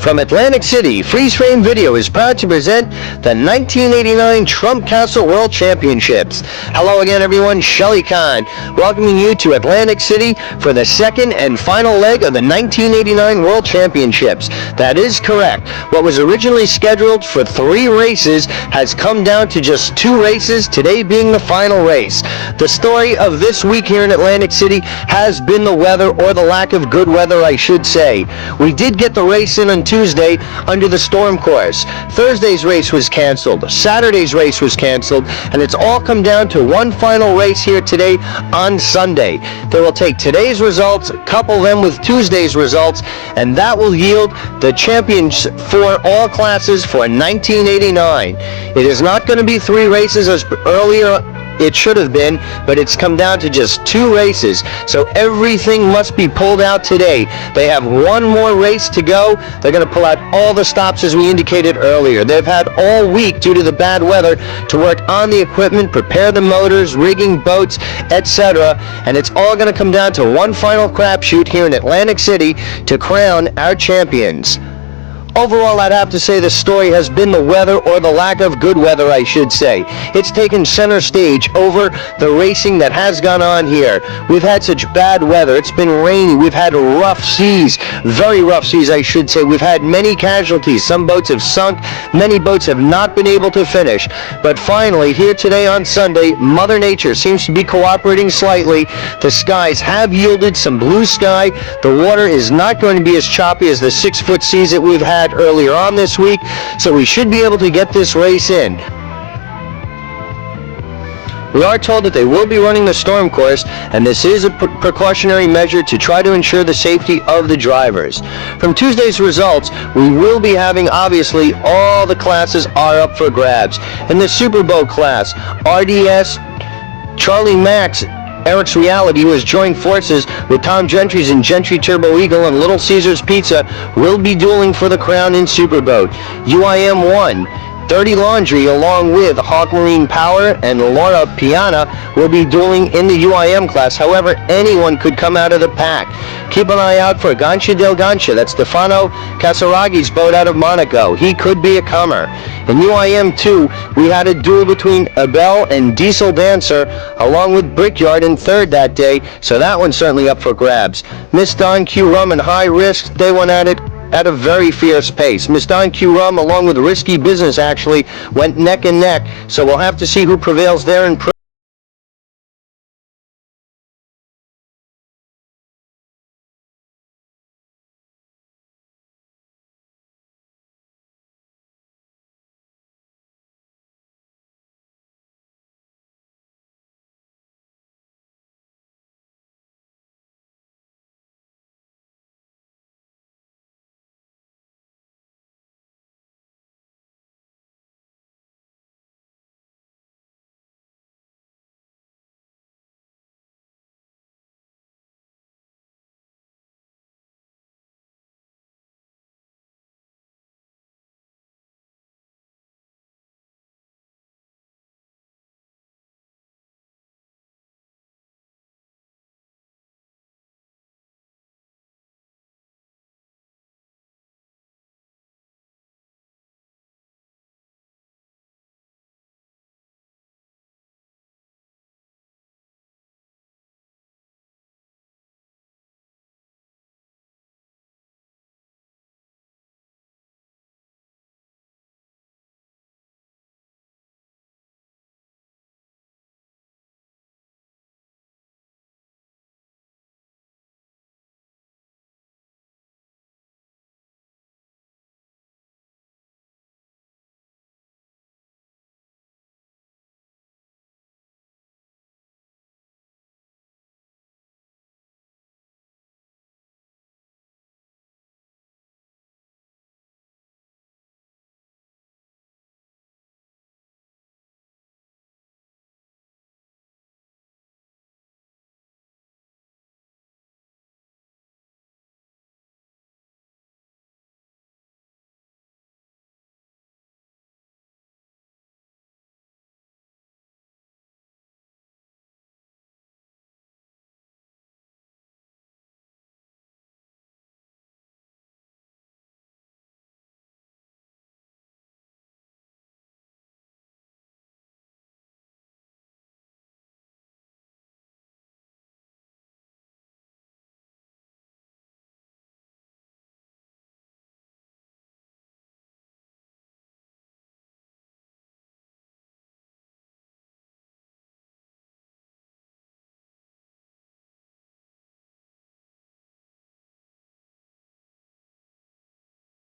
From Atlantic City, Freeze Frame Video is proud to present the 1989 Trump Castle World Championships. Hello again, everyone. Shelly Kahn, welcoming you to Atlantic City for the second and final leg of the 1989 World Championships. That is correct. What was originally scheduled for 3 races has come down to just 2 races, today being the final race. The story of this week here in Atlantic City has been the weather, or the lack of good weather, I should say. We did get the race in on Tuesday under the storm course. Thursday's race was canceled. Saturday's race was canceled, and it's all come down to one final race here today on Sunday. They will take today's results, couple them with Tuesday's results, and that will yield the champions for all classes for 1989. It is not going to be 3 races as earlier it should have been, but it's come down to just 2 races, so everything must be pulled out today. They have one more race to go. They're going to pull out all the stops as we indicated earlier. They've had all week, due to the bad weather, to work on the equipment, prepare the motors, rigging boats, etc., and it's all going to come down to one final crapshoot here in Atlantic City to crown our champions. Overall, I'd have to say the story has been the weather, or the lack of good weather, I should say. It's taken center stage over the racing that has gone on here. We've had such bad weather. It's been rainy. We've had rough seas, very rough seas, I should say. We've had many casualties. Some boats have sunk. Many boats have not been able to finish. But finally, here today on Sunday, Mother Nature seems to be cooperating slightly. The skies have yielded some blue sky. The water is not going to be as choppy as the 6-foot seas that we've had earlier on this week, so we should be able to get this race in. We are told that they will be running the storm course, and this is a precautionary measure to try to ensure the safety of the drivers. From Tuesday's results, we will be having, obviously, all the classes are up for grabs. In the Superboat class, RDS, Charlie Max, Eric's Reality, who has joined forces with Tom Gentry's and Gentry Turbo Eagle and Little Caesars Pizza, will be dueling for the crown in Superboat. UIM 1, Dirty Laundry, along with Hawk Marine Power and Laura Piana, will be dueling in the UIM class. However, anyone could come out of the pack. Keep an eye out for Gancia del Gancia. That's Stefano Casaragi's boat out of Monaco. He could be a comer. In UIM 2, we had a duel between Abel and Diesel Dancer, along with Brickyard in third that day, so that one's certainly up for grabs. Miss Don Q Rum and High Risk, they went at it at a very fierce pace. Miss Don Q Rum, along with Risky Business, actually went neck and neck, so we'll have to see who prevails there in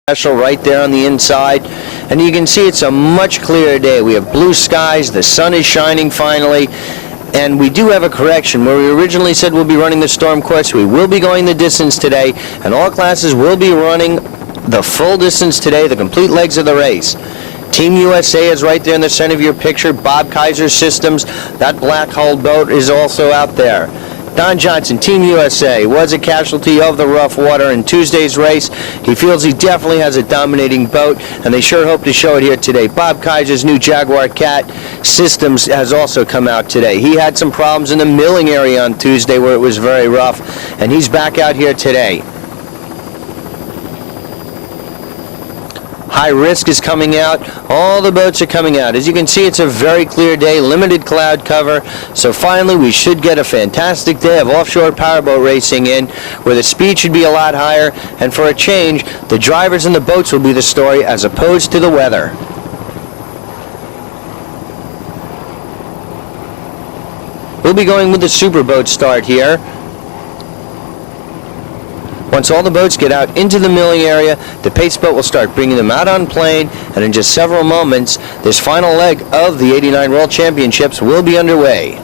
special right there on the inside. And you can see it's a much clearer day. We have blue skies, the sun is shining finally, and we do have a correction. Where we originally said we'll be running the storm course, we will be going the distance today, and all classes will be running the full distance today, the complete legs of the race. Team USA is right there in the center of your picture. Bob Kaiser Systems, that black hulled boat, is also out there. Don Johnson, Team USA, was a casualty of the rough water in Tuesday's race. He feels he definitely has a dominating boat, and they sure hope to show it here today. Bob Kaiser's new Jaguar Cat Systems has also come out today. He had some problems in the milling area on Tuesday where it was very rough, and he's back out here today. High Risk is coming out. All the boats are coming out. As you can see, it's a very clear day, limited cloud cover. So finally, we should get a fantastic day of offshore powerboat racing in, where the speed should be a lot higher. And for a change, the drivers and the boats will be the story as opposed to the weather. We'll be going with the superboat start here. Once all the boats get out into the milling area, the pace boat will start bringing them out on plane, and in just several moments, this final leg of the '89 World Championships will be underway.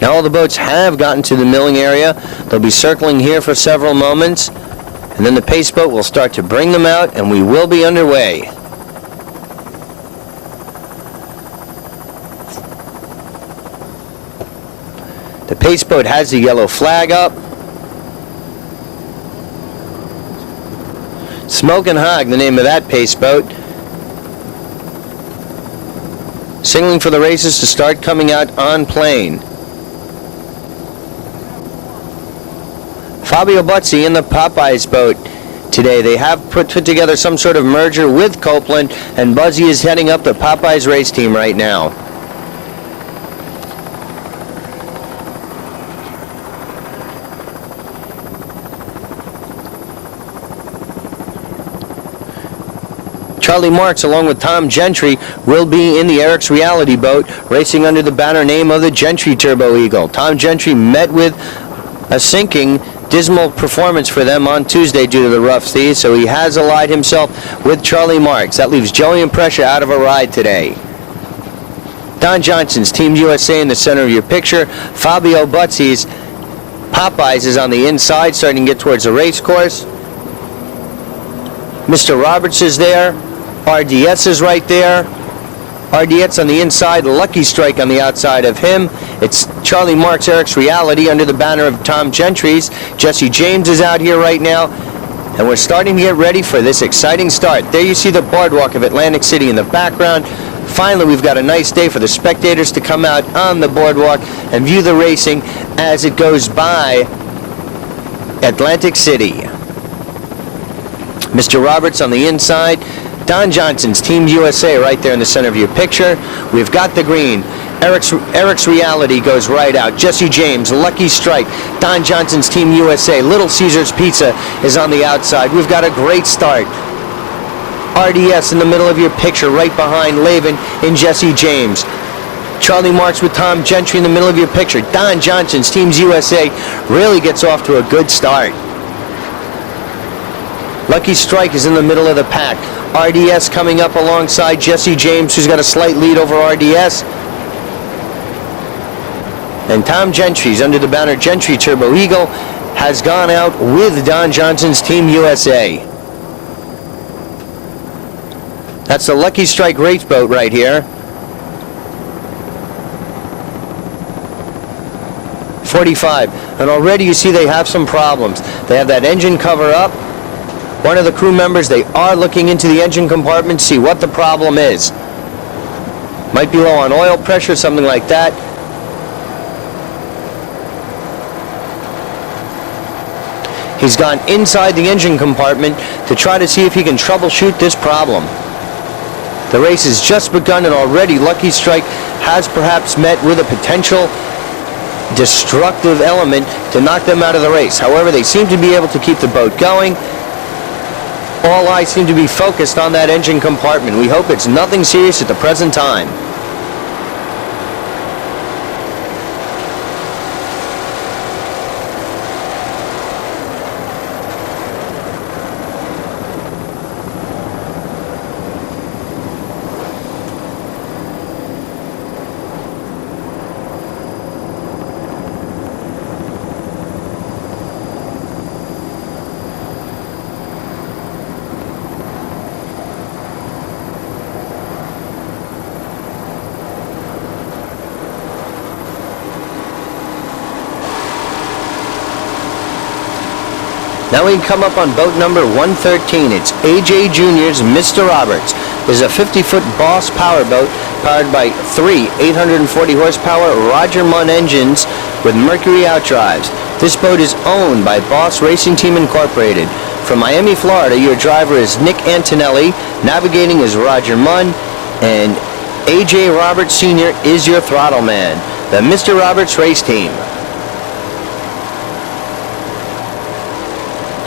Now all the boats have gotten to the milling area. They'll be circling here for several moments, and then the pace boat will start to bring them out, and we will be underway. The pace boat has the yellow flag up. Smokin' Hog, the name of that pace boat. Signaling for the races to start coming out on plane. Fabio Buzzi in the Popeyes boat today. They have put together some sort of merger with Copeland, and Buzzi is heading up the Popeyes race team right now. Charlie Marks, along with Tom Gentry, will be in the Eric's Reality boat, racing under the banner name of the Gentry Turbo Eagle. Tom Gentry met with a sinking, dismal performance for them on Tuesday due to the rough seas, so he has allied himself with Charlie Marks. That leaves Joey and Pressure out of a ride today. Don Johnson's Team USA in the center of your picture. Fabio Buzzi's Popeyes is on the inside, starting to get towards the race course. Mr. Roberts is there. RDS is right there. RDS on the inside, Lucky Strike on the outside of him. It's Charlie Marks, Eric's Reality, under the banner of Tom Gentry's. Jesse James is out here right now, and we're starting to get ready for this exciting start. There you see the boardwalk of Atlantic City in the background. Finally, we've got a nice day for the spectators to come out on the boardwalk and view the racing as it goes by Atlantic City. Mr. Roberts on the inside. Don Johnson's Team USA right there in the center of your picture. We've got the green. Eric's Reality goes right out. Jesse James, Lucky Strike, Don Johnson's Team USA. Little Caesar's Pizza is on the outside. We've got a great start. RDS in the middle of your picture, right behind Lavin and Jesse James. Charlie Marks with Tom Gentry in the middle of your picture. Don Johnson's Team USA really gets off to a good start. Lucky Strike is in the middle of the pack. RDS coming up alongside Jesse James, who's got a slight lead over RDS. And Tom Gentry's under the banner Gentry Turbo Eagle has gone out with Don Johnson's Team USA. That's the Lucky Strike race boat right here. 45. And already you see they have some problems. They have that engine cover up. One of the crew members, they are looking into the engine compartment to see what the problem is. Might be low on oil pressure, something like that. He's gone inside the engine compartment to try to see if he can troubleshoot this problem. The race has just begun, and already Lucky Strike has perhaps met with a potential destructive element to knock them out of the race. However, they seem to be able to keep the boat going. All eyes seem to be focused on that engine compartment. We hope it's nothing serious at the present time. Now we come up on boat number 113. It's AJ Jr.'s Mr. Roberts. This is a 50-foot Boss powerboat powered by three 840 horsepower Roger Munn engines with Mercury outdrives. This boat is owned by Boss Racing Team Incorporated. From Miami, Florida, your driver is Nick Antonelli, navigating is Roger Munn, and AJ Roberts Sr. is your throttle man. The Mr. Roberts Race Team.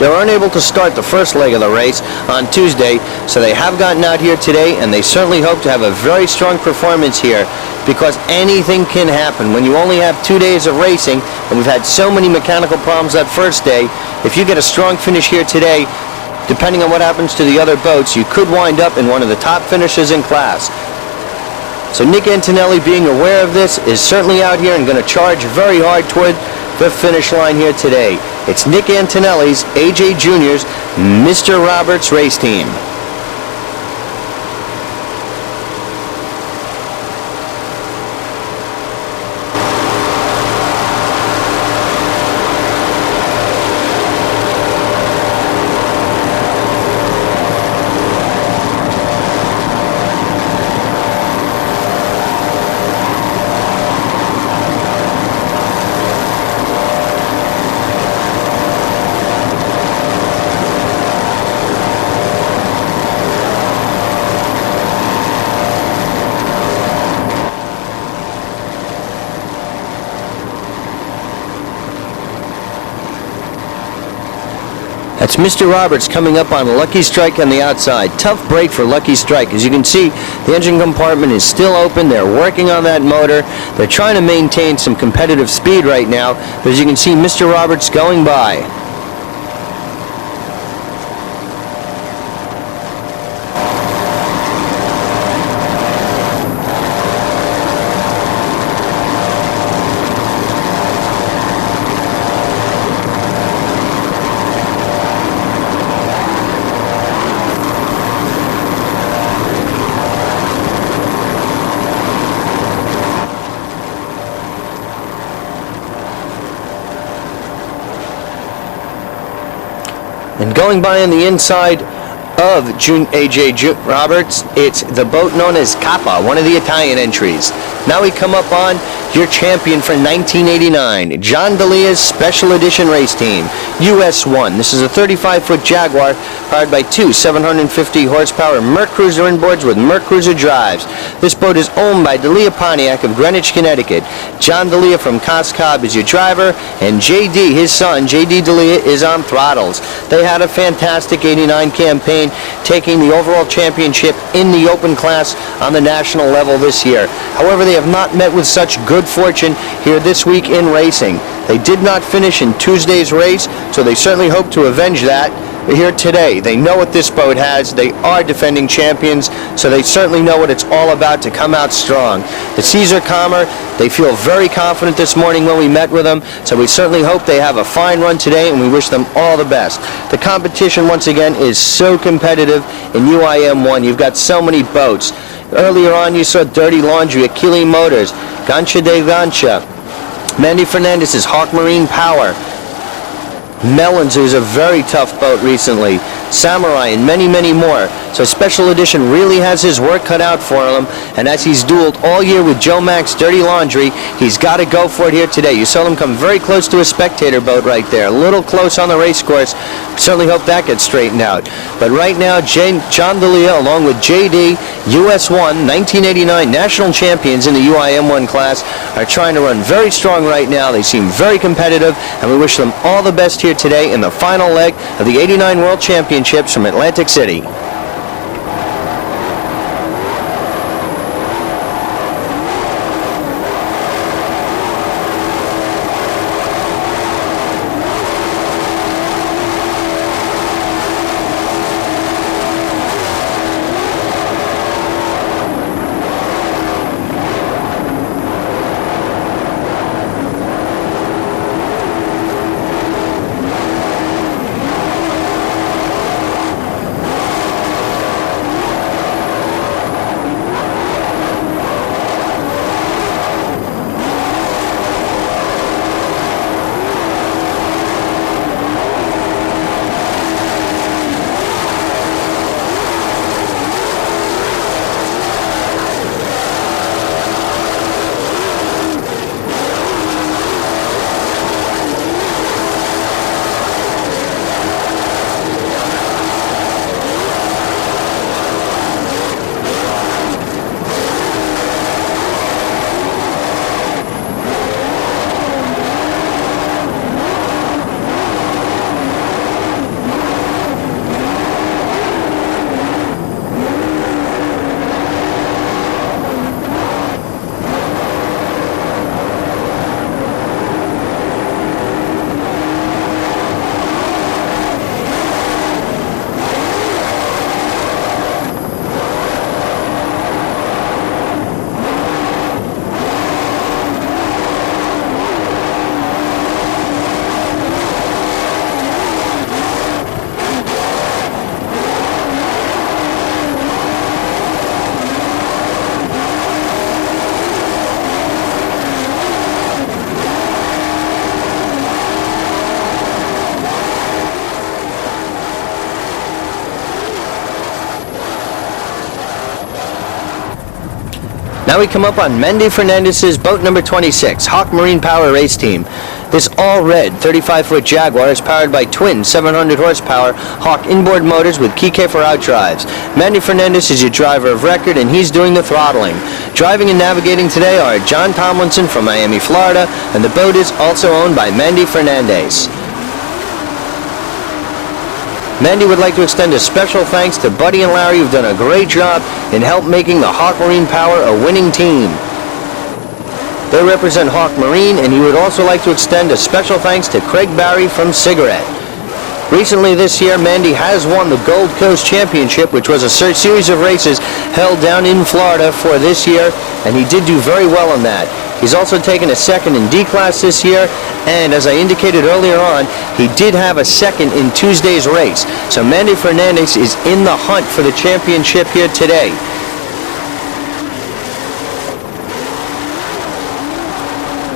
They were unable to start the first leg of the race on Tuesday, so they have gotten out here today, and they certainly hope to have a very strong performance here, because anything can happen. When you only have 2 days of racing, and we've had so many mechanical problems that first day, if you get a strong finish here today, depending on what happens to the other boats, you could wind up in one of the top finishers in class. So Nick Antonelli, being aware of this, is certainly out here and going to charge very hard toward the finish line here today. It's Nick Antonelli's, AJ Jr.'s Mr. Roberts Race Team. That's Mr. Roberts coming up on Lucky Strike on the outside. Tough break for Lucky Strike. As you can see, the engine compartment is still open. They're working on that motor. They're trying to maintain some competitive speed right now. But as you can see, Mr. Roberts going by. And going by on the inside of AJ Roberts, it's the boat known as Kappa, one of the Italian entries. Now we come up on your champion for 1989, John D'Elia's Special Edition Race Team, US 1. This is a 35-foot Jaguar powered by two 750 horsepower Mercruiser inboards with Mercruiser drives. This boat is owned by D'Elia Pontiac of Greenwich, Connecticut. John D'Elia from Cos Cob is your driver, and JD, his son, JD D'Elia, is on throttles. They had a fantastic 89 campaign, taking the overall championship in the open class on the national level this year. However, they have not met with such good fortune here this week in racing. They did not finish in Tuesday's race, so they certainly hope to avenge that here today. They know what this boat has. They are defending champions, so they certainly know what it's all about to come out strong. The seas are calmer. They feel very confident this morning when we met with them, so we certainly hope they have a fine run today, and we wish them all the best. The competition, once again, is so competitive in UIM 1. You've got so many boats. Earlier on, you saw Dirty Laundry, Achille Motors, Gancha de Gancha, Mandy Fernandez's Hawk Marine Power, Mellons, who's a very tough boat recently, Samurai, and many, many more. So Special Edition really has his work cut out for him, and as he's dueled all year with Joe Mack's Dirty Laundry, he's got to go for it here today. You saw him come very close to a spectator boat right there, a little close on the race course. Certainly hope that gets straightened out. But right now, John D'Elia, along with JD, US 1, 1989 national champions in the UIM 1 class, are trying to run very strong right now. They seem very competitive, and we wish them all the best here today in the final leg of the 89 World Championship Championships from Atlantic City. Now we come up on Mandy Fernandez's boat number 26, Hawk Marine Power Race Team. This all-red 35-foot Jaguar is powered by twin 700-horsepower Hawk inboard motors with Kike for outdrives. Mandy Fernandez is your driver of record, and he's doing the throttling. Driving and navigating today are John Tomlinson from Miami, Florida, and the boat is also owned by Mandy Fernandez. Mandy would like to extend a special thanks to Buddy and Larry, who've done a great job in help making the Hawk Marine Power a winning team. They represent Hawk Marine, and he would also like to extend a special thanks to Craig Barry from Cigarette. Recently this year, Mandy has won the Gold Coast Championship, which was a series of races held down in Florida for this year, and he did do very well in that. He's also taken a second in D-Class this year, and as I indicated earlier on, he did have a second in Tuesday's race. So Mandy Fernandez is in the hunt for the championship here today.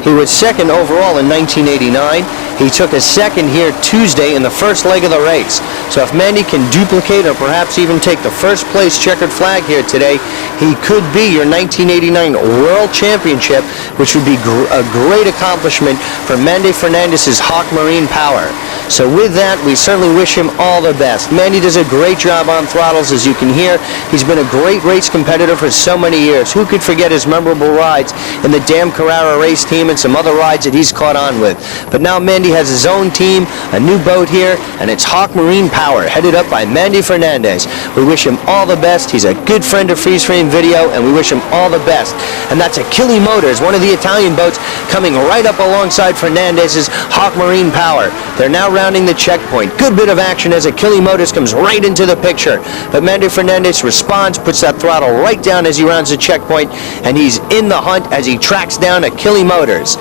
He was second overall in 1989. He took a second here Tuesday in the first leg of the race. So if Mandy can duplicate or perhaps even take the first place checkered flag here today, he could be your 1989 World Championship, which would be a great accomplishment for Mandy Fernandez's Hawk Marine Power. So with that, we certainly wish him all the best. Mandy does a great job on throttles, as you can hear. He's been a great race competitor for so many years. Who could forget his memorable rides in the Dam Carrara race team and some other rides that he's caught on with. But now Mandy has his own team, a new boat here, and it's Hawk Marine Power, headed up by Mandy Fernandez. We wish him all the best. He's a good friend of Freeze Frame Video, and we wish him all the best. And that's Achille Motors, one of the Italian boats, coming right up alongside Fernandez's Hawk Marine Power. They're now rounding the checkpoint. Good bit of action as Achille Motors comes right into the picture. But Mandy Fernandez responds, puts that throttle right down as he rounds the checkpoint, and he's in the hunt as he tracks down Achille Motors.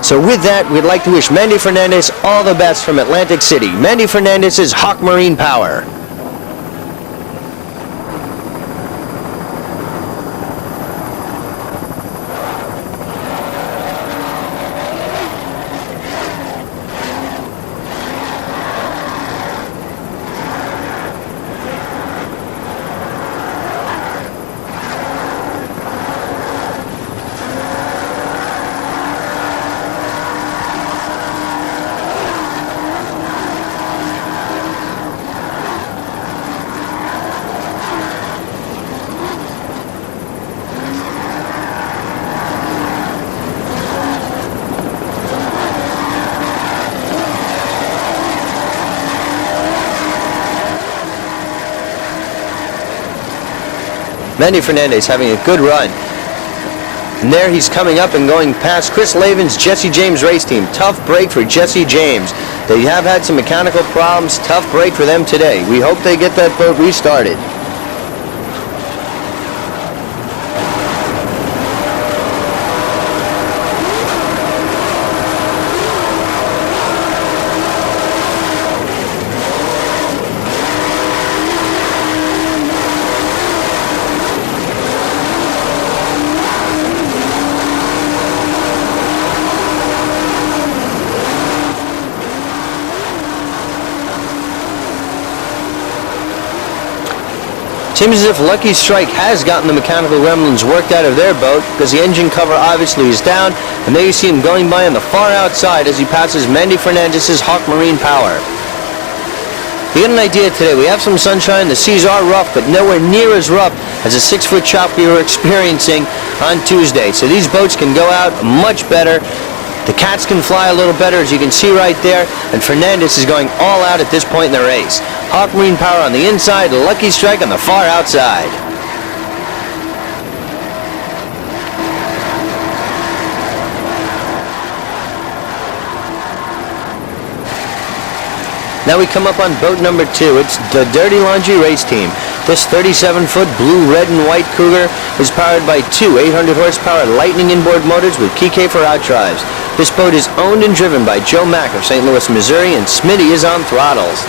So with that, we'd like to wish Mandy Fernandez all the best from Atlantic City. Mandy Fernandez's Hawk Marine Power. Manny Fernandez having a good run. And there he's coming up and going past Chris Lavin's Jesse James race team. Tough break for Jesse James. They have had some mechanical problems. Tough break for them today. We hope they get that boat restarted. Seems as if Lucky Strike has gotten the mechanical gremlins worked out of their boat, because the engine cover obviously is down, and there you see him going by on the far outside as he passes Mandy Fernandez's Hawk Marine Power. You get an idea today. We have some sunshine. The seas are rough, but nowhere near as rough as a 6-foot chop we were experiencing on Tuesday. So these boats can go out much better. The cats can fly a little better, as you can see right there, and Fernandez is going all out at this point in the race. Hawk Marine Power on the inside, Lucky Strike on the far outside. Now we come up on boat number 2. It's the Dirty Laundry race team. This 37-foot blue, red, and white Cougar is powered by two 800-horsepower Lightning inboard motors with KK for outdrives. This boat is owned and driven by Joe Mack of St. Louis, Missouri, and Smitty is on throttles.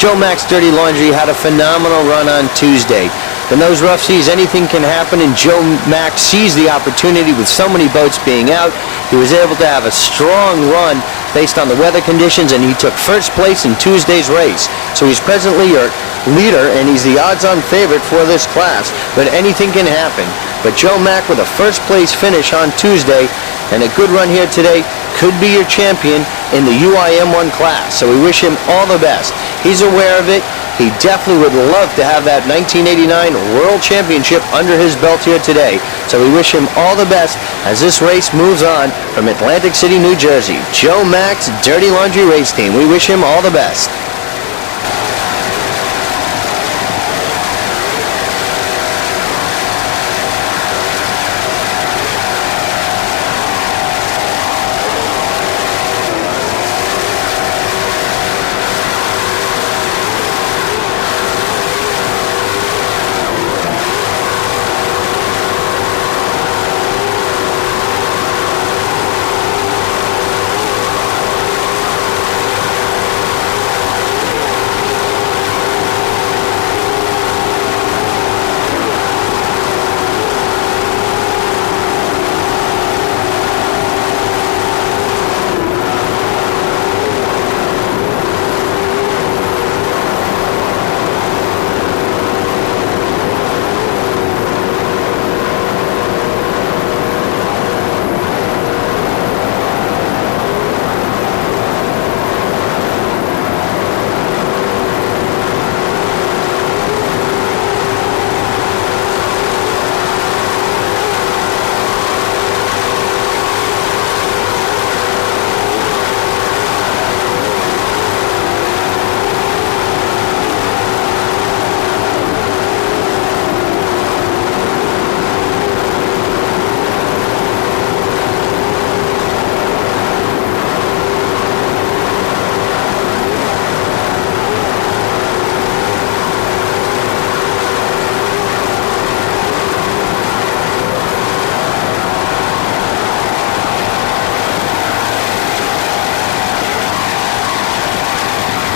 Joe Mack's Dirty Laundry had a phenomenal run on Tuesday. In those rough seas, anything can happen, and Joe Mack seized the opportunity with so many boats being out. He was able to have a strong run based on the weather conditions, and he took first place in Tuesday's race. So he's presently your leader, and he's the odds-on favorite for this class, but anything can happen. But Joe Mack with a first-place finish on Tuesday and a good run here today could be your champion in the UIM1 class. So we wish him all the best. He's aware of it. He definitely would love to have that 1989 World Championship under his belt here today. So we wish him all the best as this race moves on from Atlantic City, New Jersey. Joe Mack's Dirty Laundry race team. We wish him all the best.